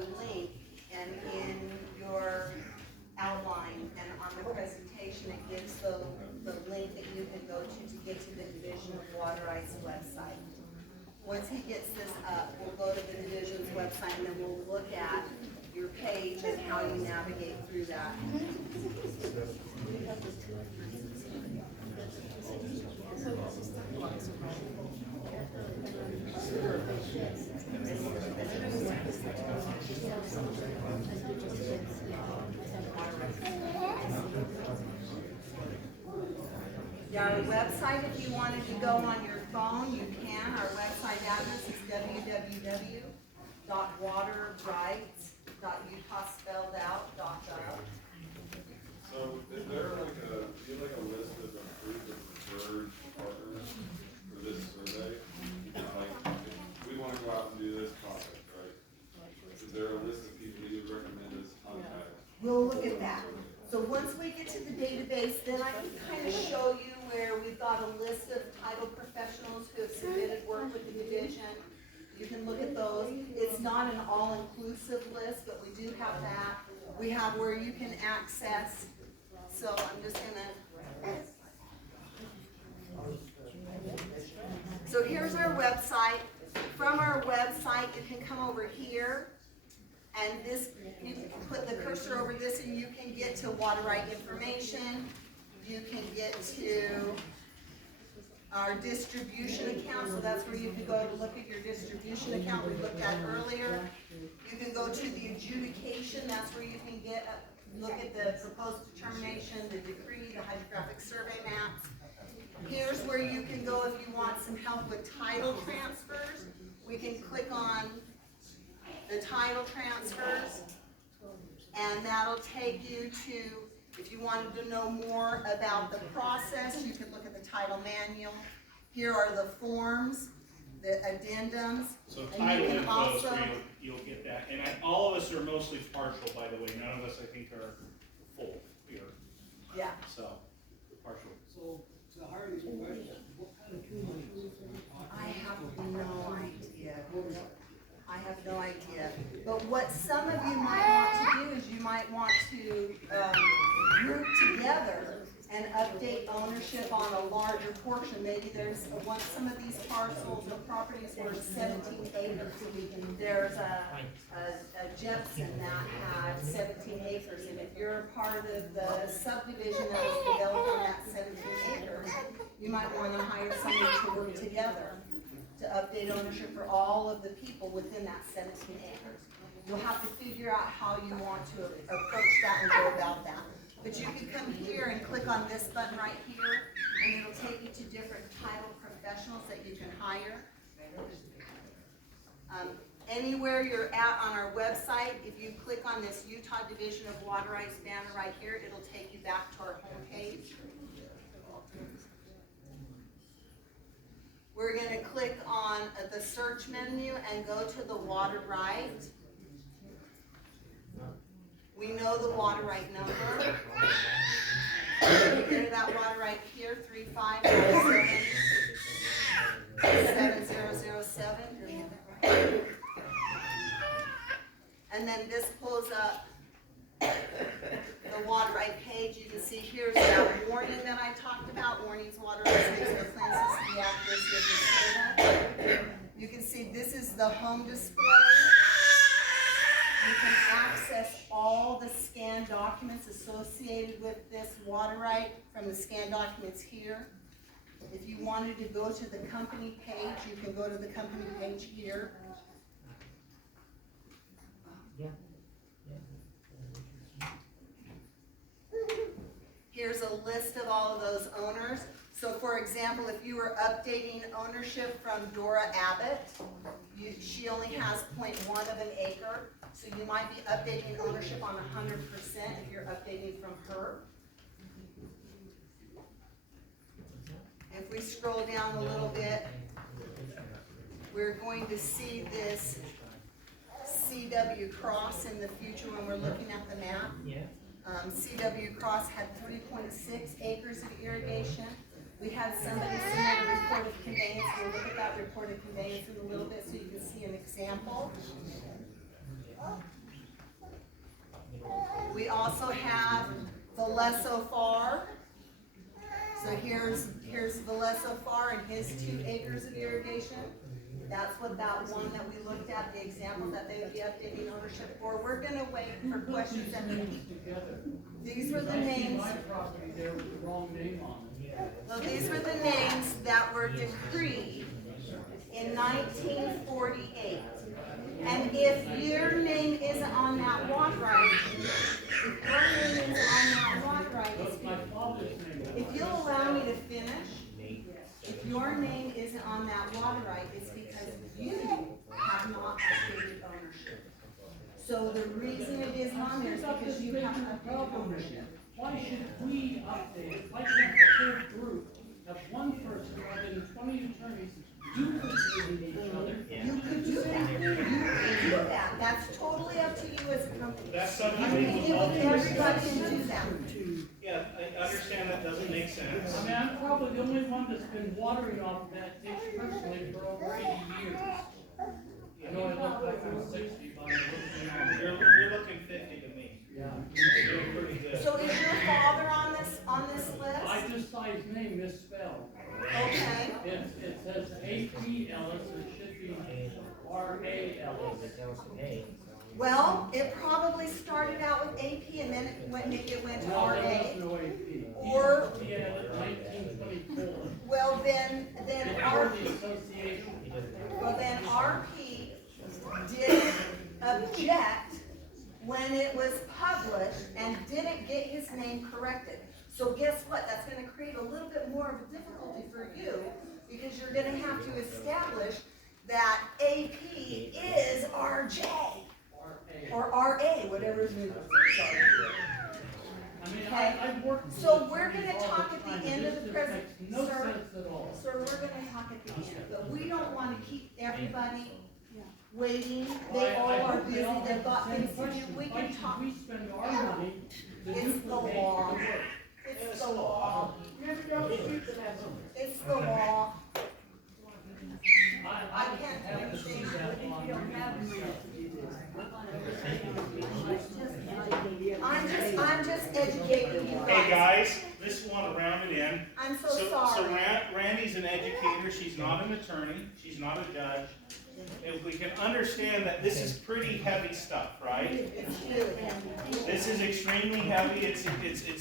link, and in your outline and on the presentation, it gives the link that you can go to get to the Division of Water Rights website. Once he gets this up, we'll go to the division's website and then we'll look at your page and how you navigate through that. Yeah, our website, if you wanted to go on your phone, you can. Our website address is www.waterrights.utahspelledout.gov. So is there like a list of approved or preferred partners for this survey? Like, if we want to go out and do this project, right? Is there a list of people you would recommend as contacts? We'll look at that. So once we get to the database, then I can kind of show you where we've got a list of title professionals who have submitted work with the division. You can look at those. It's not an all-inclusive list, but we do have that. We have where you can access. So I'm just gonna. So here's our website. From our website, you can come over here. And this, you can put the cursor over this and you can get to water right information. You can get to our distribution account, so that's where you can go to look at your distribution account we looked at earlier. You can go to the adjudication, that's where you can get look at the proposed determination, the decree, the hydrographic survey maps. Here's where you can go if you want some help with title transfers. We can click on the title transfers, and that'll take you to, if you wanted to know more about the process, you can look at the title manual. Here are the forms, the addendums. So title info, you'll get that. And all of us are mostly partial, by the way. None of us, I think, are full here. Yeah. So, partial. So to hire these professionals, what kind of training? I have no idea. I have no idea. But what some of you might want to do is you might want to group together and update ownership on a larger portion. Maybe there's some of these parcels or properties were 17 acres. There's a Jepson that had 17 acres. And if you're a part of the subdivision that was developed on that 17 acres, you might want to hire somebody to work together to update ownership for all of the people within that 17 acres. You'll have to figure out how you want to approach that and go about that. But you can come here and click on this button right here, and it'll take you to different title professionals that you can hire. Anywhere you're at on our website, if you click on this Utah Division of Water Rights banner right here, it'll take you back to our homepage. We're going to click on the search menu and go to the water right. We know the water right number. We get that water right here, 357007. And then this pulls up the water right page. You can see here's that warning that I talked about. Warnings, water rights, makes no claims to the accuracy of this data. You can see this is the home display. You can access all the scanned documents associated with this water right from the scanned documents here. If you wanted to go to the company page, you can go to the company page here. Here's a list of all of those owners. So for example, if you were updating ownership from Dora Abbott, she only has 0.1 of an acre. So you might be updating ownership on 100% if you're updating from her. If we scroll down a little bit, we're going to see this CW Cross in the future when we're looking at the map. CW Cross had 3.6 acres of irrigation. We had somebody submit a report of conveyance. We'll look at that report of conveyance in a little bit so you can see an example We also have Valesso Far. So here's Valesso Far and his 2 acres of irrigation. That's what that one that we looked at, the example that they would be updating ownership for. We're gonna wait for questions and these were the names. My property there with the wrong name on it. Well, these were the names that were decreed in 1948. And if your name isn't on that water right, if your name isn't on that water right, What's my father's name? if you'll allow me to finish, if your name isn't on that water right, it's because you have not updated ownership. So the reason it isn't on there is because you haven't updated ownership. Why should we update it? Why can't the whole group have one person rather than 20 attorneys duplicating each other? You could do that. You could do that. That's totally up to you as a company. That's I something mean, we everybody can do that. yeah, I understand that doesn't make sense. I mean, I'm probably the only one that's been watering off of that ditch personally for over 80 years. I know I look like I'm 60, but I'm looking on. You're looking 50 to me. Yeah. You're doing pretty good. So is your father on this I list? just saw his name misspelled. Okay. It says A.P. Ellis, it should be R.A. Ellis. Well, it probably started out with AP and then it went to No, there RA. was no A.P. Or, Yeah, 1924. well, then Before the association. RP didn't object when it was published and didn't get his name corrected. So guess what? That's gonna create a little bit more of a difficulty for you because you're gonna have to establish that AP is RJ R.A. or RA, whatever his name is. Sorry. I mean, Okay. I've worked. So we're gonna talk at the end of the present, Makes no sir. sense at all. Sir, we're gonna talk at the end, but we don't wanna keep everybody waiting. They all are busy, they've got things to do. We Why can should talk. we spend our money to It's the duplicate law. the work? It's the law. It's the law. I can't have to see understand. that on I'm just educating you Hey guys. guys, this one round it in. I'm so So sorry. Randy's an educator, she's not an attorney, she's not a judge. If we can understand that this is pretty heavy stuff, right? It's really heavy. This is extremely heavy, it's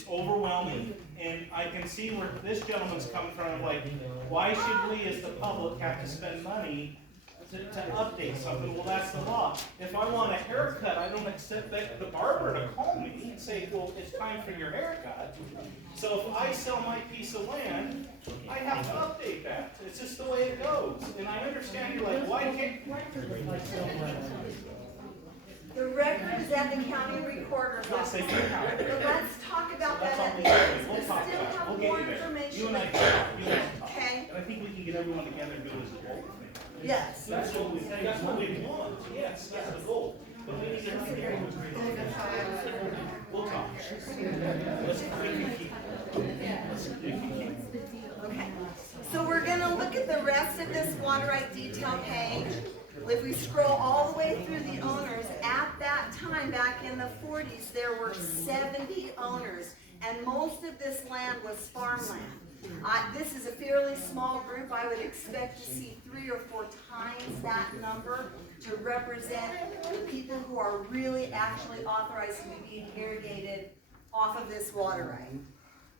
overwhelming, and I can see where this gentleman's coming from, like, why should we as the public have to spend money to update something? Well, that's the law. If I want a haircut, I don't expect the barber to call me and say, well, it's time for your haircut. So if I sell my piece of land, I have to update that. It's just the way it goes. And I understand you're like, why can't, The record is at the county recorder's yes, office. they do have But it. let's talk about That's that all at we the do. end. We'll We still talk about it. have We'll more get you there. You information. and I talk. You and I talk. Okay? And I think we can get everyone together and do it as a goal. Yes. That's what we want. Yes, that's the goal. But we need to we'll talk. Let's Okay, so we're gonna look at the rest of this water right detail page. If we scroll all the way through the owners, at that time, back in the 40s, there were 70 owners, and most of this land was farmland. This is a fairly small group. I would expect to see 3 or 4 times that number to represent the people who are really actually authorized to be irrigated off of this water right.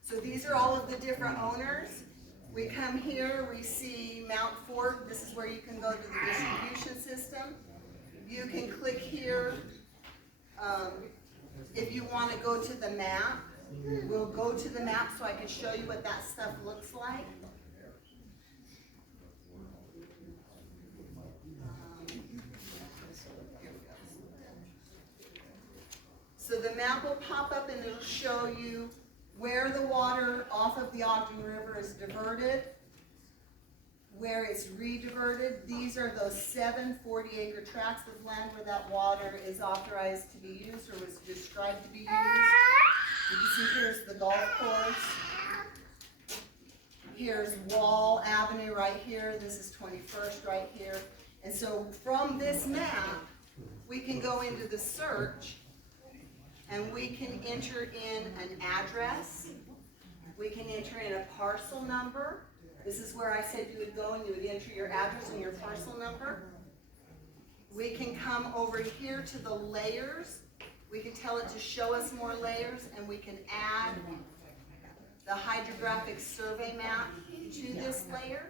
So these are all of the different owners. We come here, we see Mount Fort. This is where you can go to the distribution system. You can click here. If you want to go to the map, we'll go to the map so I can show you what that stuff looks like. Here we go. So the map will pop up and it'll show you where the water off of the Ogden River is diverted, where it's rediverted. These are those 7 40-acre tracts of land where that water is authorized to be used or was described to be used. You can see here's the golf course. Here's Wall Avenue right here. This is 21st right here. And so from this map, we can go into the search and we can enter in an address. We can enter in a parcel number. This is where I said you would go and you would enter your address and your parcel number. We can come over here to the layers. We can tell it to show us more layers, and we can add the hydrographic survey map to this layer.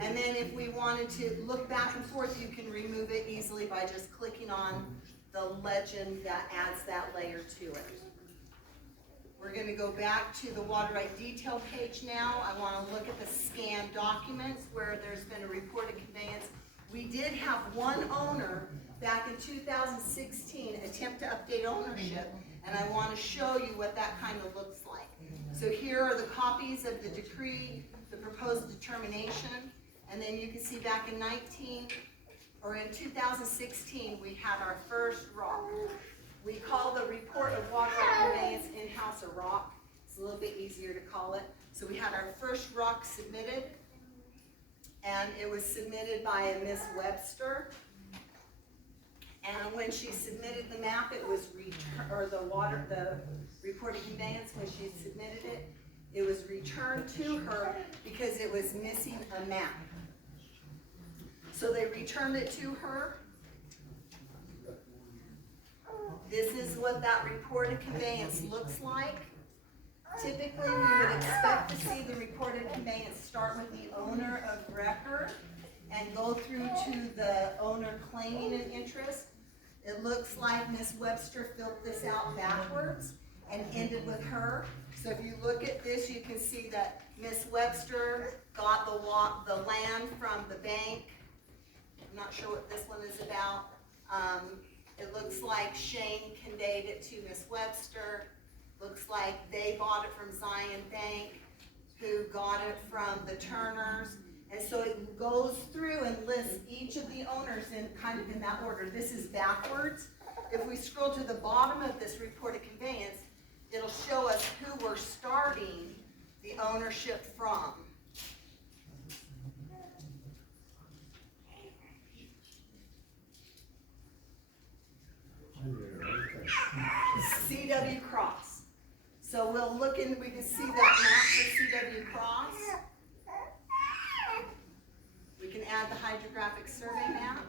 And then if we wanted to look back and forth, you can remove it easily by just clicking on the legend that adds that layer to it. We're going to go back to the water right detail page now. I want to look at the scanned documents where there's been a reported conveyance. We did have one owner back in 2016 attempt to update ownership, and I want to show you what that kind of looks like. So here are the copies of the decree, the proposed determination, and then you can see back in 2016 we had our first rock. We call the report of water right conveyance in-house a rock. It's a little bit easier to call it. So we had our first rock submitted, and it was submitted by a Miss Webster. And when she submitted the map, it was the reported conveyance, when she submitted it, it was returned to her because it was missing a map. So they returned it to her. This is what that reported conveyance looks like. Typically, we would expect to see the reported conveyance start with the owner of record and go through to the owner claiming an interest. It looks like Miss Webster filled this out backwards and ended with her. So if you look at this, you can see that Miss Webster got the land from the bank. I'm not sure what this one is about. It looks like Shane conveyed it to Miss Webster. Looks like they bought it from Zion Bank, who got it from the Turners. And so it goes through and lists each of the owners in kind of in that order. This is backwards. If we scroll to the bottom of this reported conveyance, it'll show us who we're starting the ownership from. CW Cross. So we'll look in, we can see that map for CW Cross. We can add the hydrographic survey map.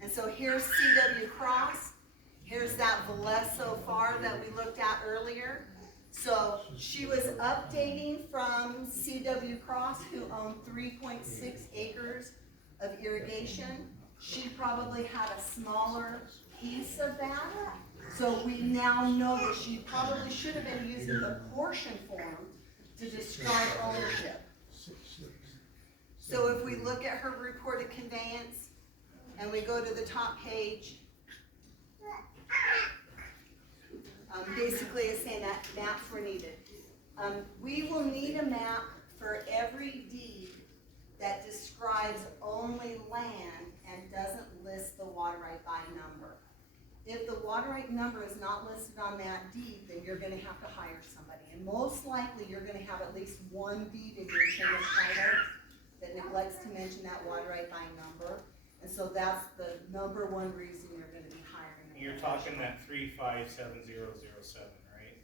And so here's CW Cross. Here's that Valesso Far that we looked at earlier. So she was updating from CW Cross, who owned 3.6 acres of irrigation. She probably had a smaller piece of that. So we now know that she probably should have been using the portion form to describe ownership. So if we look at her reported conveyance and we go to the top page, basically it's saying that maps were needed. We will need a map for every deed that describes only land and doesn't list the water right by number. If the water right number is not listed on that deed, then you're going to have to hire somebody. And most likely you're going to have at least one deed in your chain of title that neglects to mention that water right by number. And so that's the number one reason you're going to be hiring. You're talking that 357007, right?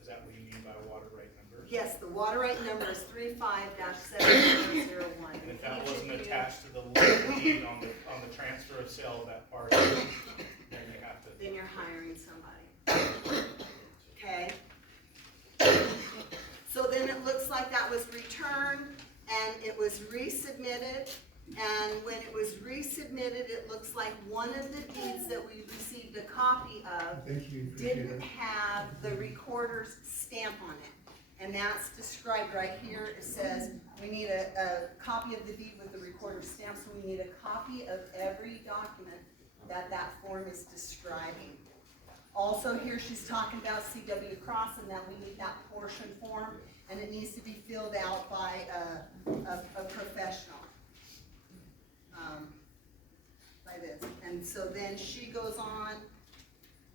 Is that what you mean by water right numbers? Yes, the water right number is 35-7001. And if that wasn't attached to the deed on the transfer of sale of that parcel, then you have to. Then you're hiring somebody. Okay. So then it looks like that was returned and it was resubmitted. And when it was resubmitted, it looks like one of the deeds that we received a copy of didn't have the recorder's stamp on it. And that's described right here. It says we need a copy of the deed with the recorder's stamp, so we need a copy of every document that that form is describing. Also here she's talking about CW Cross and that we need that portion form, and it needs to be filled out by a professional. By this. And so then she goes on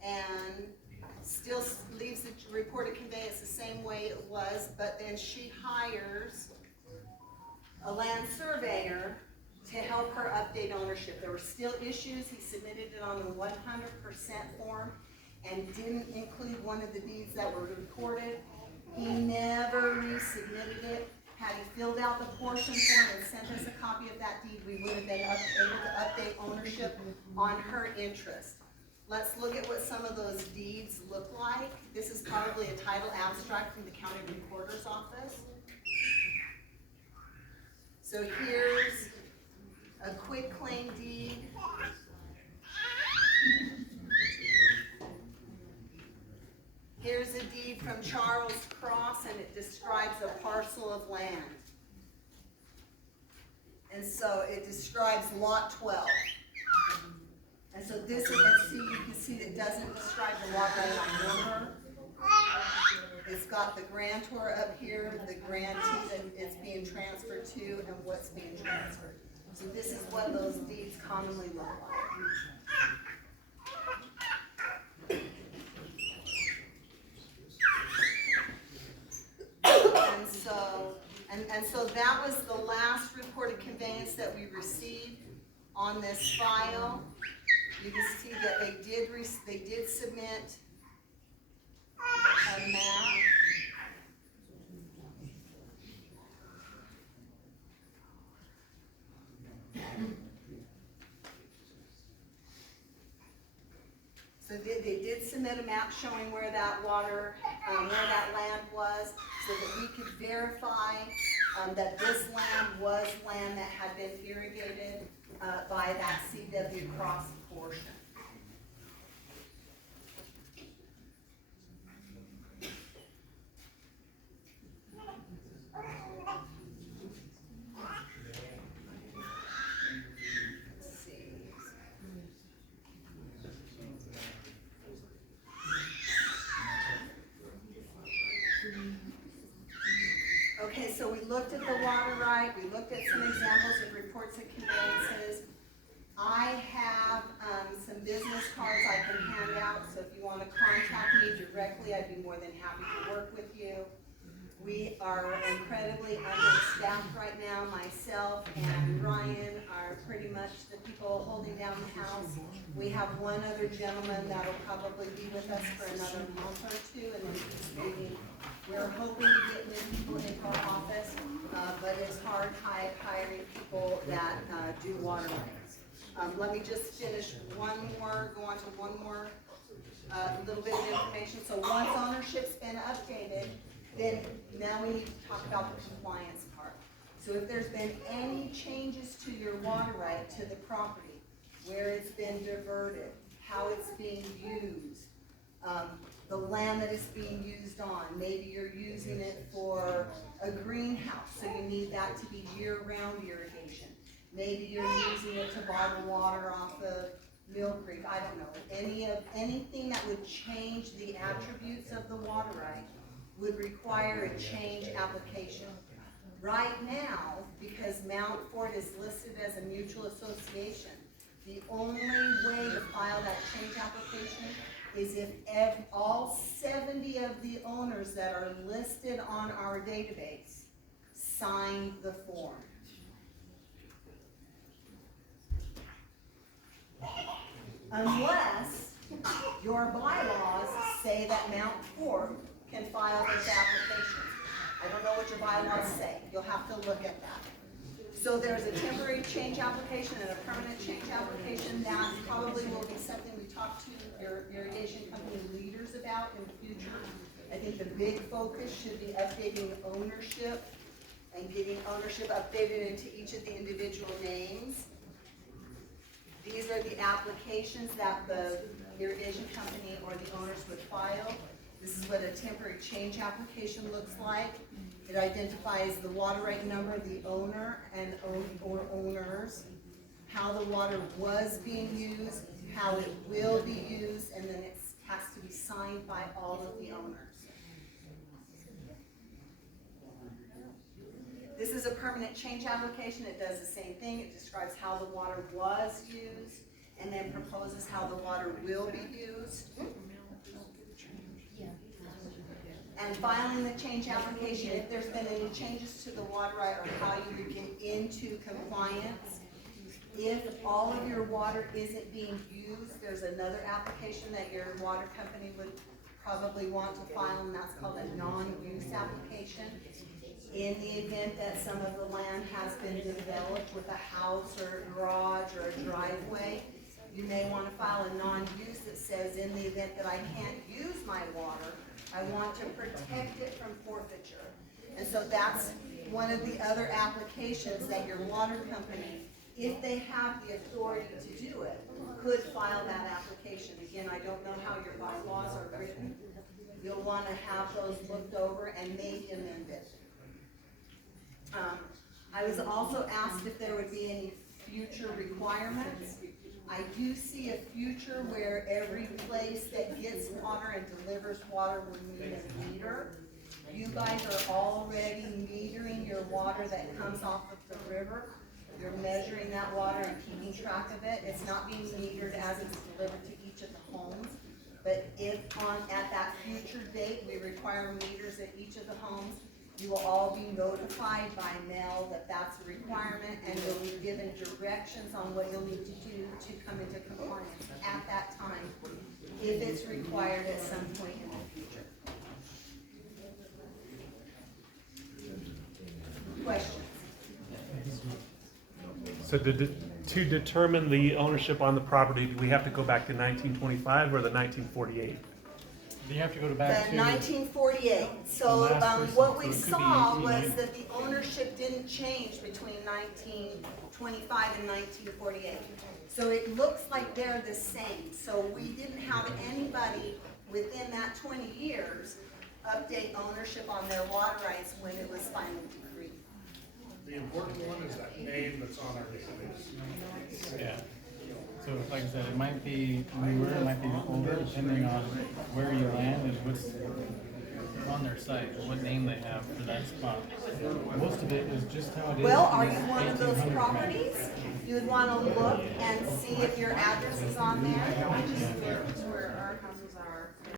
and still leaves the reported conveyance the same way it was, but then she hires a land surveyor to help her update ownership. There were still issues. He submitted it on the 100% form and didn't include one of the deeds that were recorded. He never resubmitted it. Had he filled out the portion form and sent us a copy of that deed, we would have been able to update ownership on her interest. Let's look at what some of those deeds look like. This is probably a title abstract from the county recorder's office. So here's a quitclaim deed. Here's a deed from Charles Cross, and it describes a parcel of land. And so it describes lot 12. And so this is, you can see that it doesn't describe the lot right number. It's got the grantor up here, the grantee that it's being transferred to, and what's being transferred. So this is what those deeds commonly look like. And so that was the last reported conveyance that we received on this file. You can see that they did submit a map. So they did submit a map showing where that water, where that land was, so that we could verify that this land was land that had been irrigated by that CW Cross portion. Okay, so we looked at the water right, we looked at some examples of reports of conveyances. I have some business cards I can hand out, so if you want to contact me directly, I'd be more than happy to work with you. We are incredibly understaffed right now. Myself and Ryan are pretty much the people holding down the house. We have one other gentleman that will probably be with us for another month or two, and then he's leaving. We're hoping to get new people into our office, but it's hard hiring people that do water rights. Let me just finish go on to one more little bit of information. So once ownership's been updated, then now we need to talk about the compliance part. So if there's been any changes to your water right to the property, where it's been diverted, how it's being used, the land that it's being used on, maybe you're using it for a greenhouse, so you need that to be year-round irrigation. Maybe you're using it to bottle water off of Mill Creek, I don't know. Anything that would change the attributes of the water right would require a change application. Right now, because Mount Fort is listed as a mutual association, the only way to file that change application is if all 70 of the owners that are listed on our database signed the form. Unless your bylaws say that Mount Fort can file those applications. I don't know what your bylaws say. You'll have to look at that. So there's a temporary change application and a permanent change application. That probably will be something we talk to your irrigation company leaders about in the future. I think the big focus should be updating ownership and getting ownership updated into each of the individual names. These are the applications that the irrigation company or the owners would file. This is what a temporary change application looks like. It identifies the water right number, the owner or owners, how the water was being used, how it will be used, and then it has to be signed by all of the owners. This is a permanent change application. It does the same thing. It describes how the water was used. and then proposes how the water will be used. And filing the change application, if there's been any changes to the water right or how you would get into compliance. If all of your water isn't being used, there's another application that your water company would probably want to file, and that's called a non-use application. In the event that some of the land has been developed with a house or a garage or a driveway, you may want to file a non-use that says, in the event that I can't use my water, I want to protect it from forfeiture. And so that's one of the other applications that your water company, if they have the authority to do it, could file that application. Again, I don't know how your bylaws are written. You'll want to have those looked over and maybe amended. I was also asked if there would be any future requirements. I do see a future where every place that gets water and delivers water will need a meter. You guys are already metering your water that comes off of the river. You're measuring that water and keeping track of it. It's not being metered as it's delivered to each of the homes. But if at that future date, we require meters at each of the homes, you will all be notified by mail that that's a requirement, and you'll be given directions on what you'll need to do to come into compliance at that time, if it's required at some point in the future. Questions? So to determine the ownership on the property, do we have to go back to 1925 or the 1948? You have to go back The to. 1948, so The last person, what we so it could be saw was 1890. that the ownership didn't change between 1925 and 1948. So it looks like they're the same, so we didn't have anybody within that 20 years update ownership on their water rights when it was finally decreed. The important one is that name that's on our database. Yeah. So like I said, it might be newer, it might be older, depending on where you land and what's on their site, or what name they have for that spot. Most of it is just how it is. Well, are in you the one of those 1800s. properties? You would want to look and see if your address is on there.